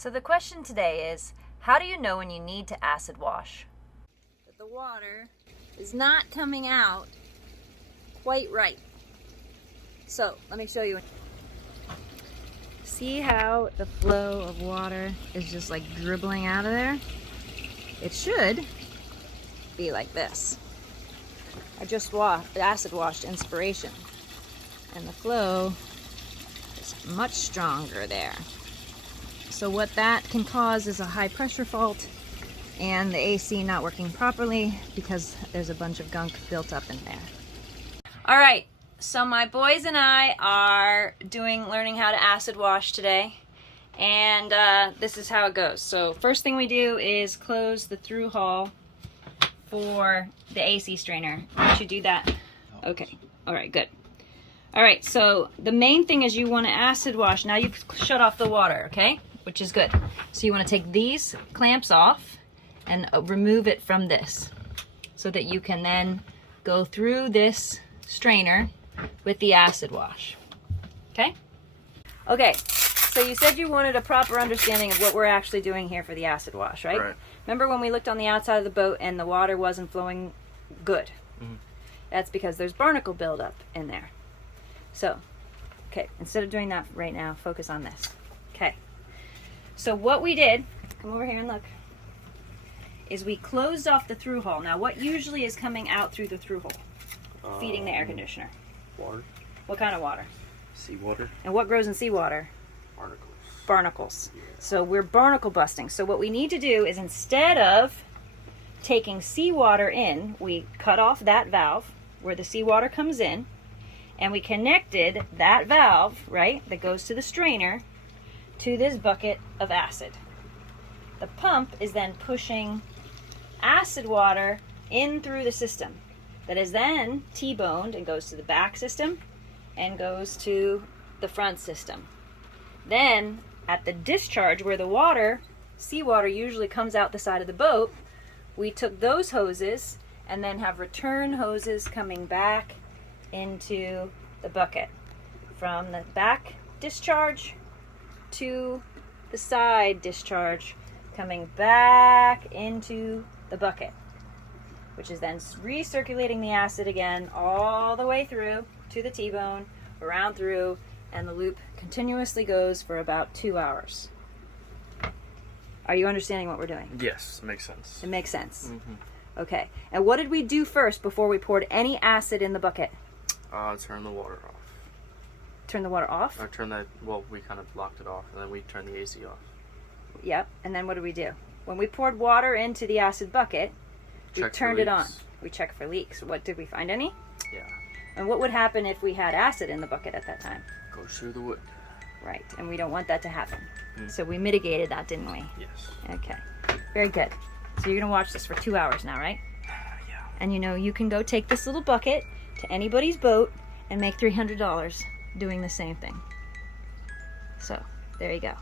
So the question today is, how do you know when you need to acid wash? That the water is not coming out quite right. So let me show you. See how the flow of water is just like dribbling out of there? It should be like this. I just acid washed Inspiration, and the flow is much stronger there. So what that can cause is a high pressure fault and the AC not working properly because there's a bunch of gunk built up in there. All right, so my boys and I are learning how to acid wash today, and this is how it goes. So first thing we do is close the through hull for the AC strainer. You should do that. Okay, all right, good. All right, so the main thing is you want to acid wash. Now you've shut off the water, okay? Which is good. So you want to take these clamps off and remove it from this so that you can then go through this strainer with the acid wash. Okay? Okay, so you said you wanted a proper understanding of what we're actually doing here for the acid wash, right? Right. Remember when we looked on the outside of the boat and the water wasn't flowing good? Mm-hmm. That's because there's barnacle buildup in there. So, okay, instead of doing that right now, focus on this. Okay. So what we did, come over here and look, is we closed off the through hull. Now what usually is coming out through the through hull? Feeding the air conditioner. Water. What kind of water? Seawater. And what grows in seawater? Barnacles. Barnacles. Yeah. So we're barnacle busting. So what we need to do is, instead of taking seawater in, we cut off that valve where the seawater comes in, and we connected that valve, right, that goes to the strainer, to this bucket of acid. The pump is then pushing acid water in through the system that is then T-boned and goes to the back system and goes to the front system. Then at the discharge where the water, seawater usually comes out the side of the boat, we took those hoses and then have return hoses coming back into the bucket from the back discharge to the side discharge, coming back into the bucket, which is then recirculating the acid again all the way through to the T-bone, around through, and the loop continuously goes for about 2 hours. Are you understanding what we're doing? Yes, it makes sense. It makes sense. Mm-hmm. Okay. And what did we do first before we poured any acid in the bucket? Turn the water off. Turn the water off? Or we kind of locked it off, and then we turned the AC off. Yep. And then what did we do? When we poured water into the acid bucket, we turned it on. We checked for leaks. What, did we find any? Yeah. And what would happen if we had acid in the bucket at that time? Goes through the wood. Right. And we don't want that to happen. So we mitigated that, didn't we? Yes. Okay. Very good. So you're going to watch this for 2 hours now, right? Yeah. And you can go take this little bucket to anybody's boat and make $300 doing the same thing. So, there you go.